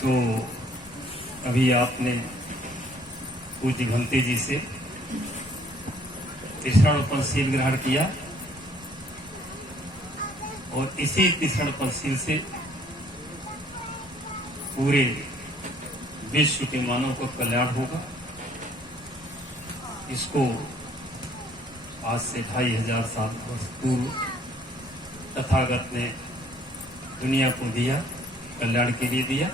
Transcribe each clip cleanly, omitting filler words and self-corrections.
तो अभी आपने पूज्य भंते जी से तीसरा शील ग्रहण किया और इसी तीसरा शील से पूरे विश्व के मानव का कल्याण होगा। इसको आज से 2500 साल वर्ष पूर्व तथागत ने दुनिया को दिया, कल्याण के लिए दिया।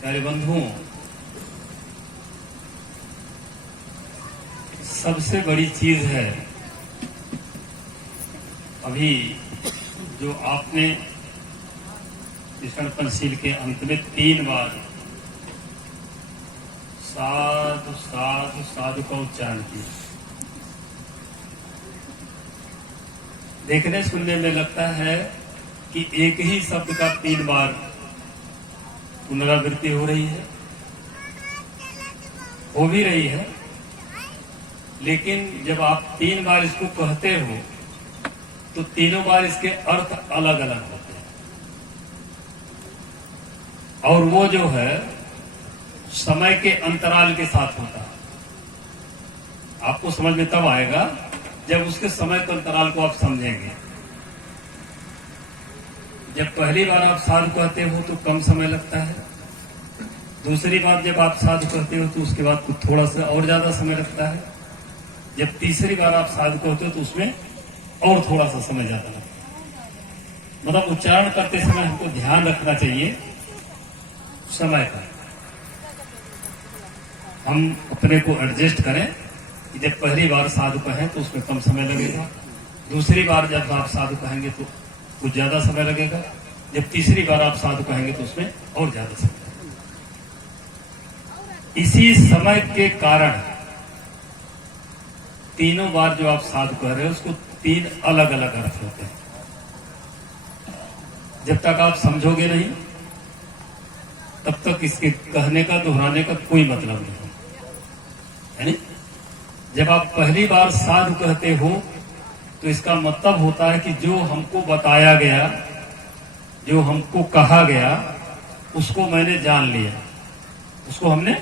प्यारे बंधुओं, सबसे बड़ी चीज है अभी जो आपने शील के अंत में 3 बार साधु साधु साधु का उच्चारण किया। देखने सुनने में लगता है कि एक ही शब्द का 3 बार पुनरावृत्ति हो रही है, हो भी रही है, लेकिन जब आप 3 बार इसको कहते हो तो तीनों बार इसके अर्थ अलग अलग होते हैं। और वो जो है समय के अंतराल के साथ होता है। आपको समझ में तब आएगा जब उसके समय के अंतराल को आप समझेंगे। जब पहली बार आप साधु कहते हो तो कम समय लगता है, दूसरी बार जब आप साधु कहते हो तो उसके बाद कुछ थोड़ा सा और ज्यादा समय लगता है, जब तीसरी बार आप साधु कहते हो तो उसमें और थोड़ा सा समय ज्यादा लगता है। मतलब उच्चारण करते समय हमको ध्यान रखना चाहिए समय का। हम अपने को एडजस्ट करें कि जब पहली बार साधु कहें तो उसमें कम समय लगेगा, दूसरी बार जब आप साधु कहेंगे तो कुछ ज्यादा समय लगेगा, जब तीसरी बार आप साधु कहेंगे तो उसमें और ज्यादा समय लगेगा। इसी समय के कारण तीनों बार जो आप साधु कह रहे हो उसको 3 अलग अलग अर्थ होते हैं। जब तक आप समझोगे नहीं तब तक इसके कहने का, दोहराने का कोई मतलब नहीं है नहीं? जब आप पहली बार साधु कहते हो तो इसका मतलब होता है कि जो हमको बताया गया, जो हमको कहा गया, उसको मैंने जान लिया, उसको हमने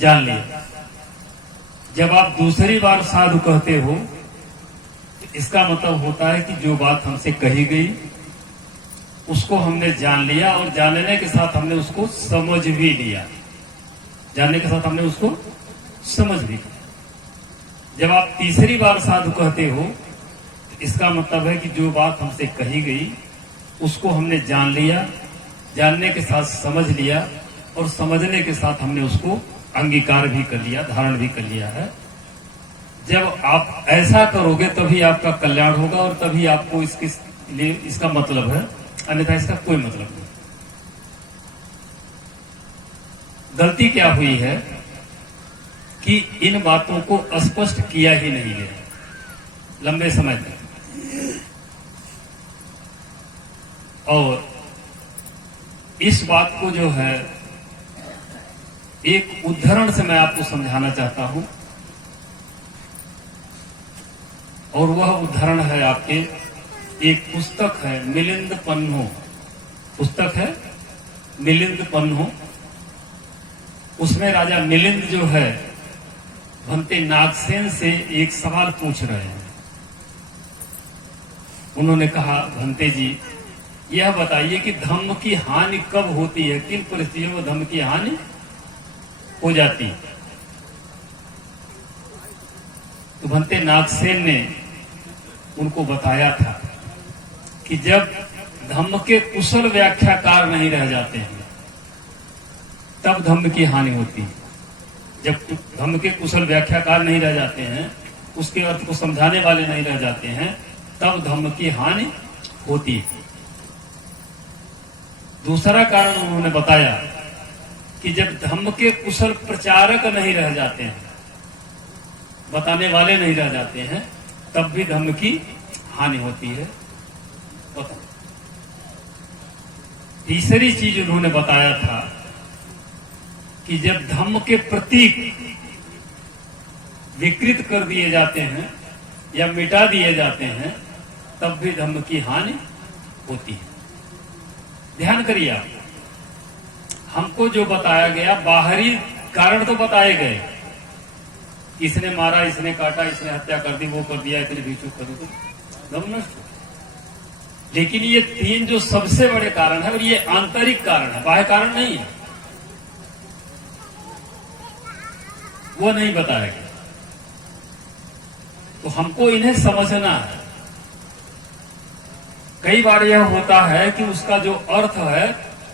जान लिया। जब आप दूसरी बार साधु कहते हो तो इसका मतलब होता है कि जो बात हमसे कही गई उसको हमने जान लिया और जानने के साथ हमने उसको समझ भी लिया, जानने के साथ हमने उसको समझ भी लिया। जब आप तीसरी बार साधु कहते हो तो इसका मतलब है कि जो बात हमसे कही गई उसको हमने जान लिया, जानने के साथ समझ लिया और समझने के साथ हमने उसको अंगीकार भी कर लिया, धारण भी कर लिया है। जब आप ऐसा करोगे तभी आपका कल्याण होगा और तभी आपको इसके लिए इसका मतलब है, अन्यथा इसका कोई मतलब नहीं। गलती क्या हुई है कि इन बातों को स्पष्ट किया ही नहीं गया लंबे समय तक। और इस बात को जो है एक उदाहरण से मैं आपको समझाना चाहता हूं, और वह उदाहरण है आपके एक पुस्तक है मिलिंद पन्नो, पुस्तक है मिलिंद पन्नो। उसमें राजा मिलिंद जो है भंते नागसेन से एक सवाल पूछ रहे हैं। उन्होंने कहा, भंते जी यह बताइए कि धम्म की हानि कब होती है, किन परिस्थितियों में धम्म की हानि हो जाती है। तो भंते नागसेन ने उनको बताया था कि जब धम्म के कुशल व्याख्याकार नहीं रह जाते हैं तब धम्म की हानि होती है। जब धम्म के कुशल व्याख्याकार नहीं रह जाते हैं, उसके अर्थ को समझाने वाले नहीं रह जाते हैं, तब धम्म की हानि होती है। दूसरा कारण उन्होंने बताया कि जब धम्म के कुशल प्रचारक नहीं रह जाते हैं, बताने वाले नहीं रह जाते हैं, तब भी धम्म की हानि होती है। तीसरी चीज उन्होंने बताया था कि जब धम्म के प्रतीक विकृत कर दिए जाते हैं या मिटा दिए जाते हैं, तब भी धम्म की हानि होती है। ध्यान करिए आप, हमको जो बताया गया बाहरी कारण तो बताए गए, इसने मारा, इसने काटा, इसने हत्या कर दी, वो कर दिया, इतने भिक्षुक कर दी, तो दम नष्ट हो। लेकिन ये तीन जो सबसे बड़े कारण है, और ये आंतरिक कारण है, बाह्य कारण नहीं है, वो नहीं बताया गया। तो हमको इन्हें समझना है। कई बार यह होता है कि उसका जो अर्थ है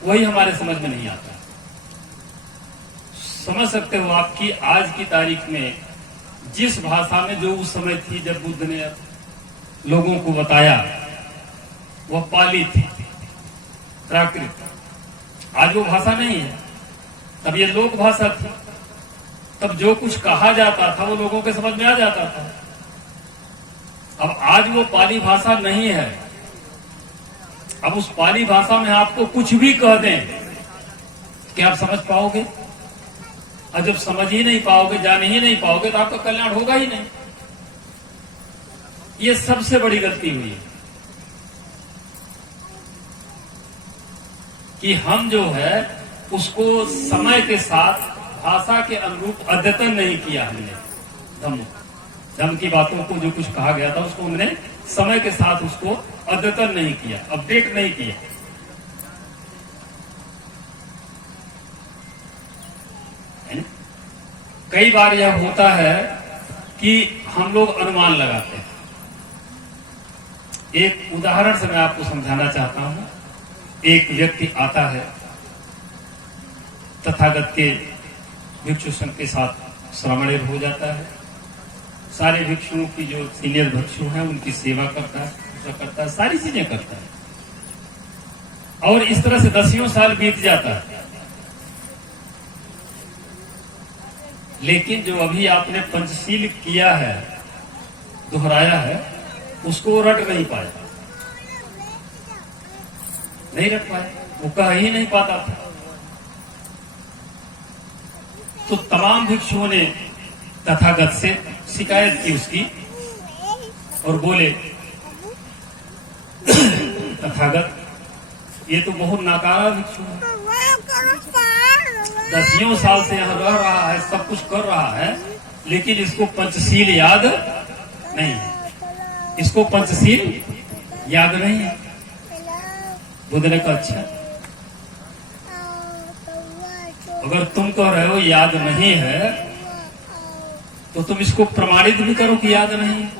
वही हमारे समझ में नहीं आता। समझ सकते हो आप कि आज की तारीख में जिस भाषा में जो उस समय थी जब बुद्ध ने लोगों को बताया, वह पाली थी, प्राकृत। आज वो भाषा नहीं है, तब ये लोक भाषा थी। तब जो कुछ कहा जाता था वो लोगों के समझ में आ जाता था। अब आज वो पाली भाषा नहीं है। अब उस पाली भाषा में आपको कुछ भी कह दें, क्या आप समझ पाओगे? और जब समझ ही नहीं पाओगे, जान ही नहीं पाओगे, तो आपका कल्याण होगा ही नहीं। ये सबसे बड़ी गलती हुई है कि हम जो है उसको समय के साथ भाषा के अनुरूप अद्यतन नहीं किया हमने। धम्म की बातों को जो कुछ कहा गया था उसको हमने समय के साथ उसको अद्यतन नहीं किया, अपडेट नहीं किया। कई बार यह होता है कि हम लोग अनुमान लगाते हैं। एक उदाहरण से मैं आपको समझाना चाहता हूं। एक व्यक्ति आता है, तथागत के भिक्षु संघ के साथ श्रमणेर हो जाता है, सारे भिक्षुओं की जो सीनियर भिक्षु हैं उनकी सेवा करता है, सारी चीजें करता है, और इस तरह से 10 साल बीत जाता है। लेकिन जो अभी आपने पंचशील किया है, दोहराया है, उसको रट नहीं पाया, नहीं रट पाया, वो कह ही नहीं पाता था। तो तमाम भिक्षुओं ने तथागत से शिकायत की उसकी, और बोले, तथागत ये तो बहुत नाकारा भिक्षु है, 10 साल से यहाँ रह रहा है, सब कुछ कर रहा है, लेकिन इसको पंचशील याद नहीं है, इसको पंचशील याद नहीं है। बुद्ध ने कहा, अच्छा अगर तुम कह रहे हो याद नहीं है, तो तुम इसको प्रमाणित भी करो कि याद नहीं है।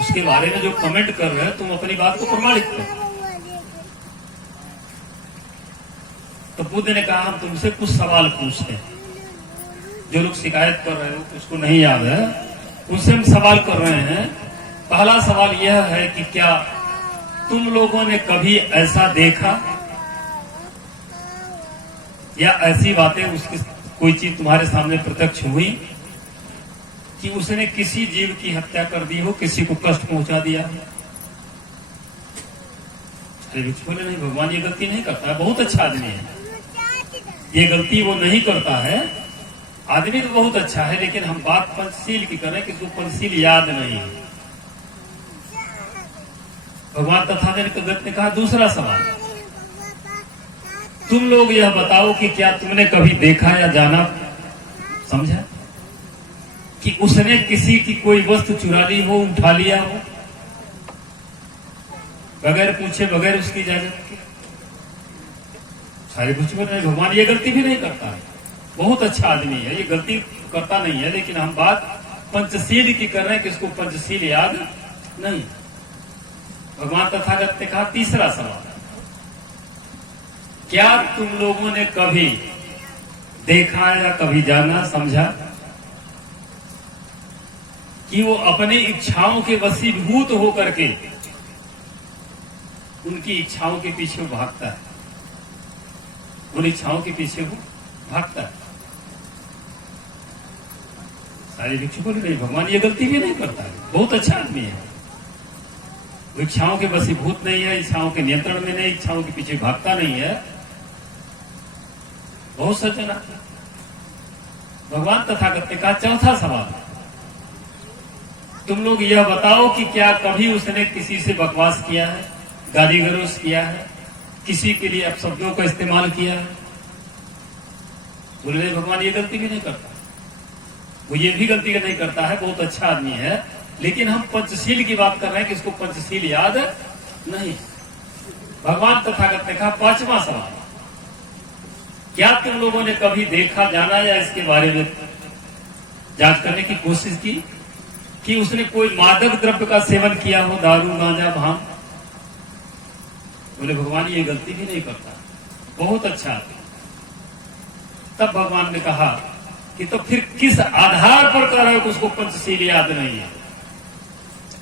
उसके बारे में जो कमेंट कर रहे हो, तुम अपनी बात को प्रमाणित करो। तो बुद्ध ने कहा, हम तुमसे कुछ सवाल पूछते हैं। जो लोग शिकायत कर रहे हो कि उसको नहीं याद है, उनसे हम सवाल कर रहे हैं। पहला सवाल यह है कि क्या तुम लोगों ने कभी ऐसा देखा या ऐसी बातें, उसकी कोई चीज तुम्हारे सामने प्रत्यक्ष हुई कि उसने किसी जीव की हत्या कर दी हो, किसी को कष्ट पहुंचा दिया? अरे भिक्षु बोले, नहीं भगवान ये गलती नहीं करता है, बहुत अच्छा आदमी है, ये गलती वो नहीं करता है, आदमी तो बहुत अच्छा है, लेकिन हम बात पंचशील की करें कि उसको पंचशील याद नहीं है। भगवान तथागत ने कहा, दूसरा सवाल, तुम लोग यह बताओ कि क्या तुमने कभी देखा या जाना, समझा, कि उसने किसी की कोई वस्तु चुरा ली हो, उठा लिया हो, बगैर पूछे, बगैर उसकी इजाजत के? सारे कुछ बोल रहे, भगवान ये गलती भी नहीं करता है, बहुत अच्छा आदमी है, ये गलती करता नहीं है, लेकिन हम बात पंचशील की कर रहे हैं कि इसको पंचशील याद नहीं। भगवान तथागत ने कहा, तीसरा सवाल, क्या तुम लोगों ने कभी देखा या कभी जाना, समझा कि वो अपनी इच्छाओं के वशीभूत होकर के उनकी इच्छाओं के पीछे भागता है, उन इच्छाओं के पीछे वो भागता है? सारे भिक्षु बोले, नहीं भगवान ये गलती भी नहीं करता है, बहुत अच्छा आदमी है, वो इच्छाओं के वशीभूत नहीं है, इच्छाओं के नियंत्रण में नहीं, इच्छाओं के पीछे भागता नहीं है, बहुत सज्जन आदमी। भगवान तथागत ने कहा, चौथा सवाल, तुम लोग यह बताओ कि क्या कभी उसने किसी से बकवास किया है, गाली गलौज किया है, किसी के लिए अपशब्दों का इस्तेमाल किया है? बोले भगवान ये गलती भी नहीं करता, वो ये भी गलती नहीं करता है, बहुत अच्छा आदमी है, लेकिन हम पंचशील की बात कर रहे हैं कि इसको पंचशील याद नहीं। भगवान तथागत ने कहा, पांचवा सवाल, क्या तुम लोगों ने कभी देखा, जाना या इसके बारे में जांच करने की कोशिश की कि उसने कोई मादक द्रव्य का सेवन किया हो, दारू, गांजा, भांग? बोले भगवान ये गलती भी नहीं करता, बहुत अच्छा आदमी। तब भगवान ने कहा कि तो फिर किस आधार पर कह रहे हो कि उसको पंचशील याद नहीं है?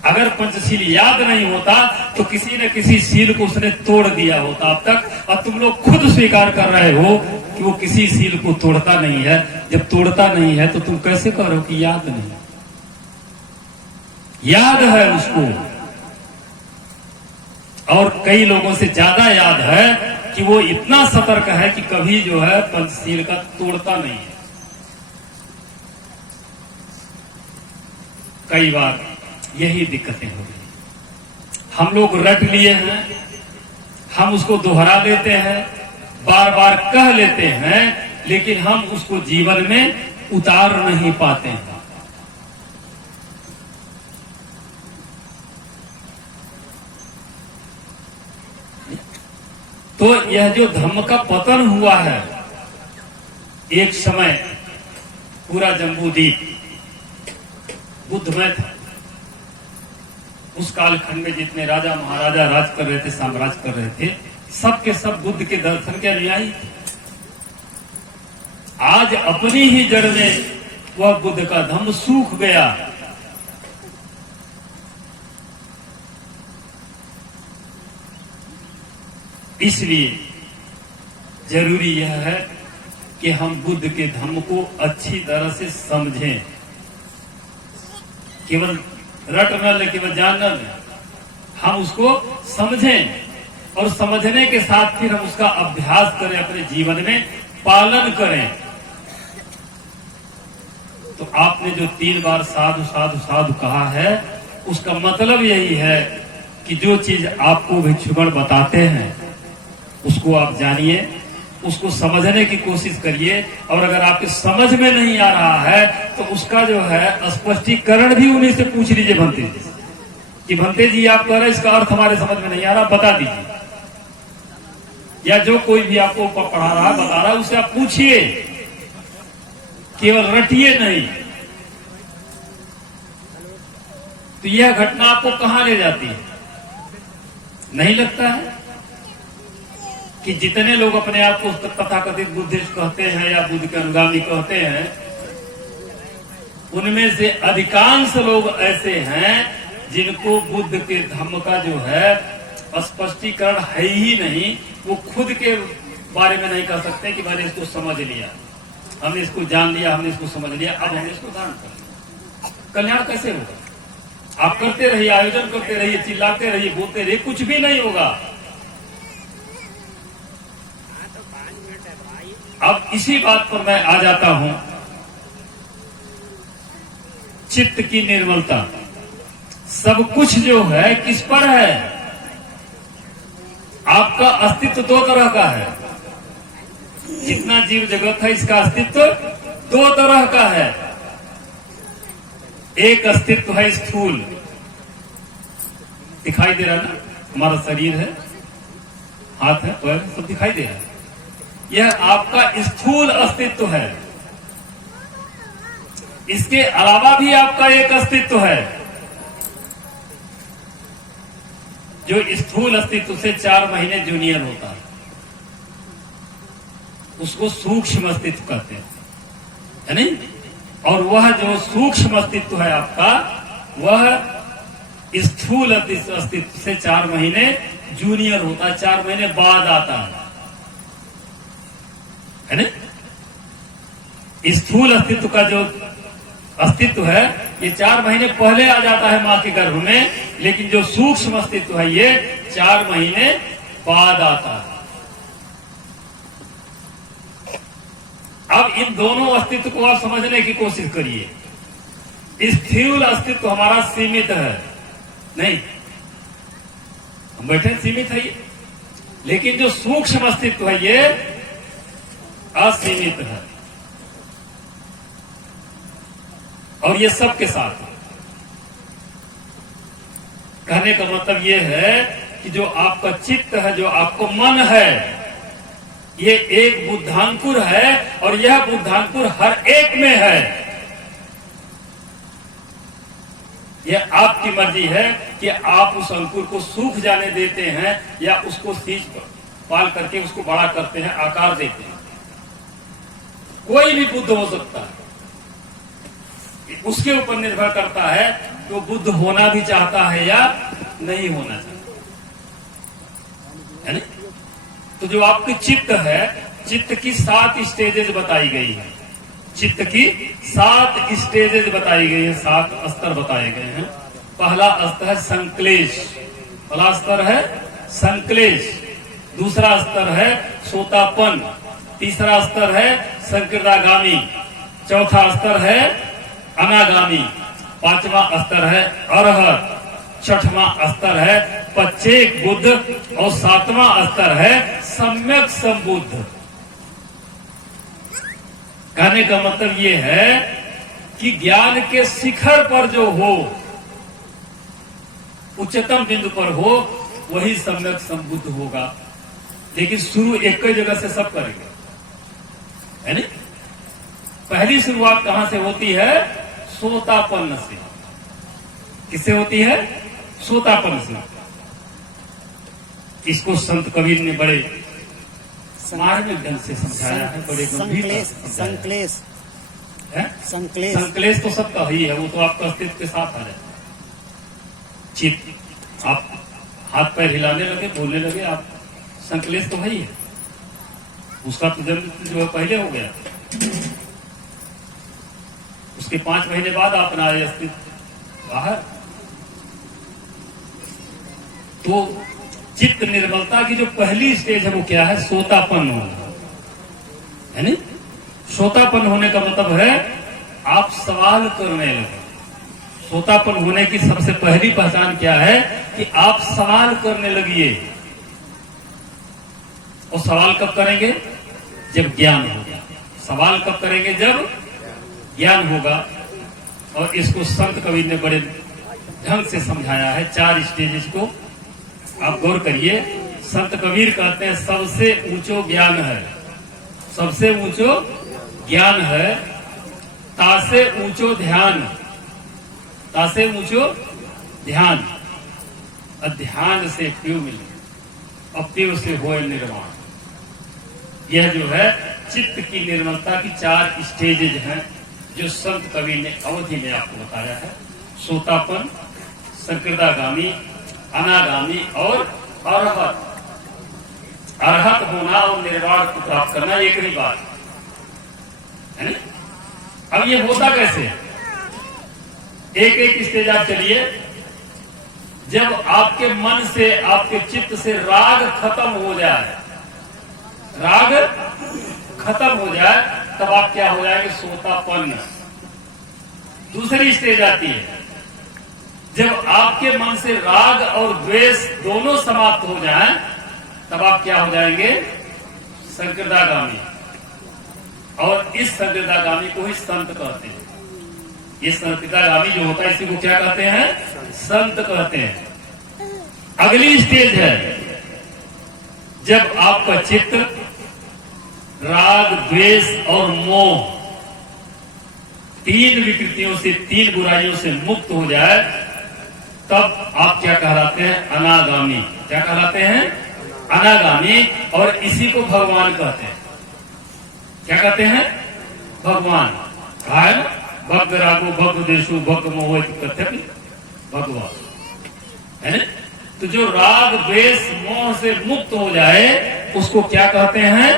अगर पंचशील याद नहीं होता तो किसी न किसी शील को उसने तोड़ दिया होता अब तक, और तुम लोग खुद स्वीकार कर रहे हो कि वो किसी शील को तोड़ता नहीं है। जब तोड़ता नहीं है तो तुम कैसे कह रहे हो कि याद नहीं? याद है उसको, और कई लोगों से ज्यादा याद है कि वो इतना सतर्क है कि कभी जो है पंचशील का तोड़ता नहीं है। कई बार यही दिक्कतें हो रही, हम लोग रट लिए हैं, हम उसको दोहरा लेते हैं, बार बार कह लेते हैं, लेकिन हम उसको जीवन में उतार नहीं पाते हैं। तो यह जो धम्म का पतन हुआ है, एक समय पूरा जम्बूद्वीप बुद्धमय था। उस कालखंड में जितने राजा महाराजा राज कर रहे थे, साम्राज्य कर रहे थे, सब के सब बुद्ध के दर्शन के अनुयायी थे। आज अपनी ही जड़ में वह बुद्ध का धम्म सूख गया। इसलिए जरूरी यह है कि हम बुद्ध के धम्म को अच्छी तरह से समझें, केवल रट न ले, केवल जान न ले, हम उसको समझें, और समझने के साथ फिर हम उसका अभ्यास करें, अपने जीवन में पालन करें। तो आपने जो 3 बार साधु साधु साधु कहा है, उसका मतलब यही है कि जो चीज आपको भिक्षुगण बताते हैं उसको आप जानिए, उसको समझने की कोशिश करिए, और अगर आपके समझ में नहीं आ रहा है तो उसका जो है स्पष्टीकरण भी उन्हीं से पूछ लीजिए, भंते जी, कि भंते जी आप कह रहे हैं इसका अर्थ हमारे समझ में नहीं आ रहा, बता दीजिए। या जो कोई भी आपको पढ़ा रहा है, बता रहा है, उससे आप पूछिए, केवल रटिए नहीं। तो यह घटना आपको कहां ले जाती है? नहीं लगता है कि जितने लोग अपने आप को तथाकथित बुद्धिस्ट कहते हैं या बुद्ध के अनुगामी कहते हैं, उनमें से अधिकांश लोग ऐसे हैं जिनको बुद्ध के धम्म का जो है स्पष्टीकरण है ही नहीं। वो खुद के बारे में नहीं कह सकते कि मैंने इसको समझ लिया, हमने इसको जान लिया, हमने इसको समझ लिया, अब हमने इसको धारण कर लिया। कल्याण कैसे होगा? आप करते रहिए, आयोजन करते रहिए, चिल्लाते रहिए, बोलते रहिए, कुछ भी नहीं होगा। अब इसी बात पर मैं आ जाता हूं, चित्त की निर्मलता। सब कुछ जो है किस पर है? आपका अस्तित्व 2 तरह का है। जितना जीव जगत है इसका अस्तित्व 2 तरह का है। एक अस्तित्व है स्थूल, दिखाई दे रहा है ना, हमारा शरीर है, हाथ है, पैर, सब दिखाई दे रहा है। यह आपका स्थूल अस्तित्व है। इसके अलावा भी आपका एक अस्तित्व है जो स्थूल अस्तित्व से 4 महीने जूनियर होता है। उसको सूक्ष्म अस्तित्व कहते हैं, है नहीं? और वह जो सूक्ष्म अस्तित्व है आपका, वह स्थूल अस्तित्व से 4 महीने जूनियर होता है, 4 महीने बाद आता है ना? स्थूल अस्तित्व का जो अस्तित्व है ये 4 महीने पहले आ जाता है मां के गर्भ में, लेकिन जो सूक्ष्म अस्तित्व है ये 4 महीने बाद आता है। अब इन दोनों अस्तित्व को आप समझने की कोशिश करिए। स्थूल अस्तित्व हमारा सीमित है, नहीं, हम बैठे सीमित है ये, लेकिन जो सूक्ष्म अस्तित्व है ये असीमित है, और ये सबके साथ है। कहने का मतलब ये है कि जो आपका चित्त है, जो आपको मन है, ये एक बुद्धांकुर है, और यह बुद्धांकुर हर एक में है। यह आपकी मर्जी है कि आप उस अंकुर को सूख जाने देते हैं या उसको सींच पाल करके उसको बड़ा करते हैं, आकार देते हैं। कोई भी बुद्ध हो सकता है, उसके ऊपर निर्भर करता है कि वो बुद्ध होना भी चाहता है या नहीं होना चाहता है ना? तो जो आपकी चित्त है, चित्त की 7 स्टेजेस बताई गई है, चित्त की 7 स्टेजेस बताई गई है, 7 स्तर बताए गए हैं। पहला स्तर है संक्लेश, पहला स्तर है संक्लेश, दूसरा स्तर है सोतापन, तीसरा स्तर है संकीर्णागामी, चौथा स्तर है अनागामी, पांचवा स्तर है अरहत, छठवां स्तर है पच्चेक बुद्ध, और 7वां स्तर है सम्यक संबुद्ध। कहने का मतलब ये है कि ज्ञान के शिखर पर जो हो, उच्चतम बिंदु पर हो, वही सम्यक संबुद्ध होगा। लेकिन शुरू एक ही जगह से सब करेंगे, है नहीं? पहली शुरुआत कहां से होती है? सोतापन्न से। किससे होती है? सोतापन्न से। इसको संत कबीर ने बड़े मार्मिक ढंग से समझाया है, बड़े गंभीर संक्लेश है। संक्लेश तो सबका ही है, वो तो आपका अस्तित्व के साथ आ जाए। चित्त, आप हाथ पैर हिलाने लगे, बोलने लगे, आप संक्लेश तो है ही है, उसका तो जन्म जो है पहले हो गया, उसके 5 महीने बाद अपना आए अस्तित्व बाहर। तो चित्त निर्मलता की जो पहली स्टेज है वो क्या है? सोतापन्न होना, है नहीं? सोतापन्न होने का मतलब है आप सवाल करने लगे। सोतापन्न होने की सबसे पहली पहचान क्या है? कि आप सवाल करने लगिए। और सवाल कब करेंगे? जब ज्ञान होगा। सवाल कब करेंगे? जब ज्ञान होगा। और इसको संत कबीर ने बड़े ढंग से समझाया है, 4 स्टेजेस को आप गौर करिए। संत कबीर कहते हैं सबसे ऊंचो ज्ञान है, सबसे ऊंचो ज्ञान है, तासे ऊंचो ध्यान, तासे ऊंचो ध्यान, ध्यान से प्यू मिले, और प्यू से होए निर्वाण। यह जो है चित्त की निर्मलता की 4 स्टेजेज हैं, जो संत कबीर ने अवधि में आपको बताया है। सोतापन, संकीर्णागामी, अनागामी और अरहत। अरहत होना और निर्वाण को प्राप्त करना एक ही बात है ना? अब ये होता कैसे? एक एक स्टेज आप चलिए। जब आपके मन से, आपके चित्त से राग खत्म हो जाए, राग खत्म हो जाए, तब आप क्या हो जाएंगे? सोतापन्न। दूसरी स्टेज आती है, जब आपके मन से राग और द्वेष दोनों समाप्त हो जाएं, तब आप क्या हो जाएंगे? संकीर्णागामी। और इस संकीर्णागामी को ही संत कहते हैं। ये संकीर्णागामी जो होता है, इसी को क्या कहते हैं? संत कहते हैं। अगली स्टेज है जब आपका चित्त राग, द्वेष और मोह 3 विकृतियों से, 3 बुराइयों से मुक्त हो जाए, तब आप क्या कहलाते हैं? अनागामी। क्या कहलाते हैं? अनागामी। और इसी को भगवान कहते हैं। क्या कहते हैं? भगवान। कहा है भक्त रागो भक्त देशु भक्त मोह कथ्य भगवान, है ना? तो जो राग, द्वेष, मोह से मुक्त हो जाए, उसको क्या कहते हैं?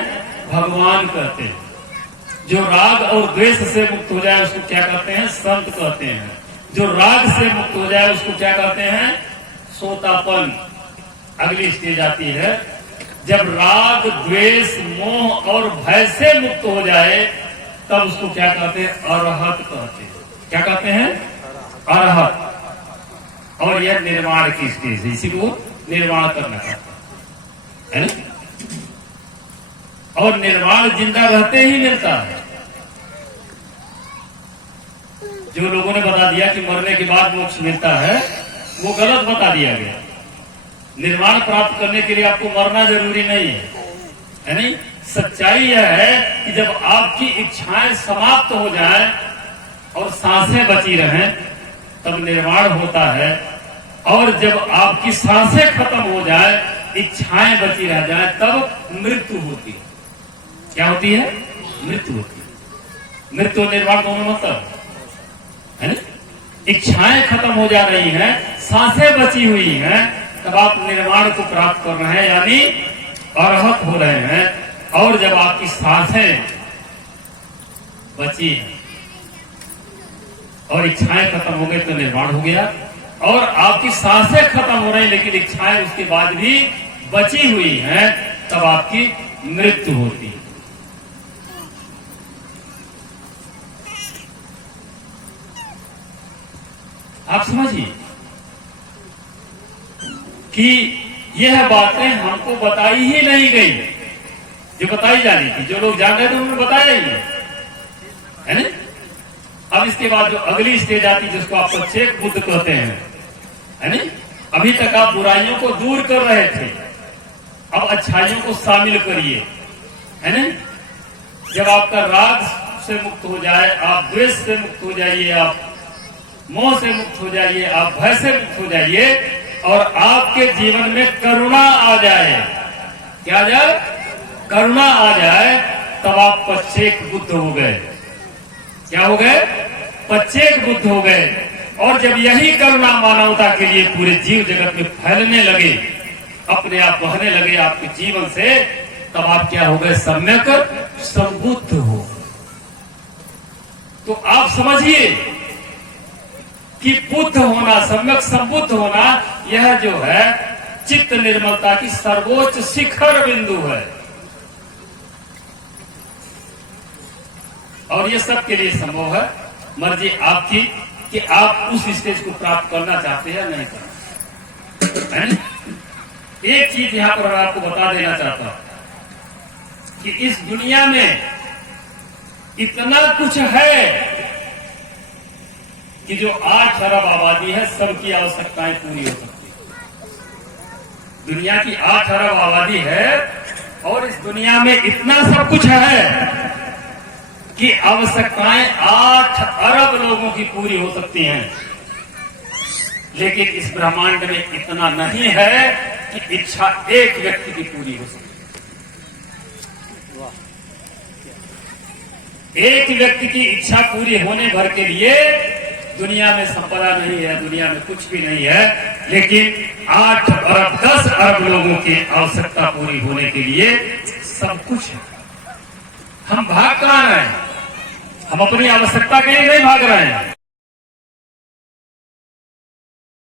भगवान कहते हैं। जो राग और द्वेष से मुक्त हो जाए, उसको क्या कहते हैं? संत कहते हैं। जो राग से मुक्त हो जाए, उसको क्या कहते हैं? सोतापन। अगली स्टेज आती है जब राग, द्वेष, मोह और भय से मुक्त हो जाए, तब उसको क्या कहते हैं? अरहत कहते हैं। क्या कहते हैं? अरहत, और यह निर्वाण की स्टेज है, इसी को निर्वाण करना चाहता है ना। और निर्वाण जिंदा रहते ही मिलता है। जो लोगों ने बता दिया कि मरने के बाद मोक्ष मिलता है, वो गलत बता दिया गया। निर्वाण प्राप्त करने के लिए आपको मरना जरूरी नहीं है नहीं। सच्चाई यह है कि जब आपकी इच्छाएं समाप्त हो जाएं और सांसें बची रहें, तब निर्वाण होता है। और जब आपकी सांसें खत्म हो जाए, इच्छाएं बची रह जाए, तब मृत्यु होती है। क्या होती है? मृत्यु होती है। मृत्यु निर्वाण दोनों मतलब है ना। इच्छाएं खत्म हो जा रही हैं, सांसें बची हुई हैं, तब आप निर्वाण को प्राप्त कर रहे हैं, यानी अरहत हो रहे हैं। और जब आपकी सांसें बची हैं और इच्छाएं खत्म हो गई, तो निर्वाण हो गया। और आपकी सांसें खत्म हो रही लेकिन इच्छाएं उसके बाद भी बची हुई हैं, तब आपकी मृत्यु होती है। आप समझिए कि यह बातें हमको बताई ही नहीं गई, जो बताई जानी थी। जो लोग जान रहे थे उन्होंने बताया ही है ना। अब इसके बाद जो अगली स्टेज आती है, जिसको आप प्रत्येक बुद्ध कहते हैं, है ना। अभी तक आप बुराइयों को दूर कर रहे थे, अब अच्छाइयों को शामिल करिए, है ना। जब आपका राग से मुक्त हो जाए, आप द्वेष से मुक्त हो जाइए, आप मोह से मुक्त हो जाइए, आप भय से मुक्त हो जाइए, और आपके जीवन में करुणा आ जाए। क्या आ जाए? करुणा आ जाए, तब आप प्रत्येक बुद्ध हो गए। क्या हो गए? प्रत्येक बुद्ध हो गए। और जब यही करुणा मानवता के लिए पूरे जीव जगत में फैलने लगे, अपने आप बहने लगे आपके जीवन से, तब आप क्या हो गए? सम्यक संबुद्ध हो। तो आप समझिए कि बुद्ध होना, सम्यक संबुद्ध होना, यह जो है चित्त निर्मलता की सर्वोच्च शिखर बिंदु है। और ये सबके लिए संभव है। मर्जी आपकी कि आप उस स्टेज को प्राप्त करना चाहते हैं या नहीं करना, है ना? एक चीज यहां पर मैं आपको बता देना चाहता हूं कि इस दुनिया में इतना कुछ है कि जो 8 अरब आबादी है, सबकी आवश्यकताएं पूरी हो सकती है। दुनिया की 8 अरब आबादी है, और इस दुनिया में इतना सब कुछ है कि आवश्यकताएं 8 अरब लोगों की पूरी हो सकती हैं। लेकिन इस ब्रह्मांड में इतना नहीं है कि इच्छा एक व्यक्ति की पूरी हो सकती। एक व्यक्ति की इच्छा पूरी होने भर के लिए दुनिया में संपदा नहीं है, दुनिया में कुछ भी नहीं है। लेकिन 8 अरब 10 अरब लोगों की आवश्यकता पूरी होने के लिए सब कुछ है। हम भाग कहां रहे हैं? हम अपनी आवश्यकता के लिए नहीं भाग रहे हैं।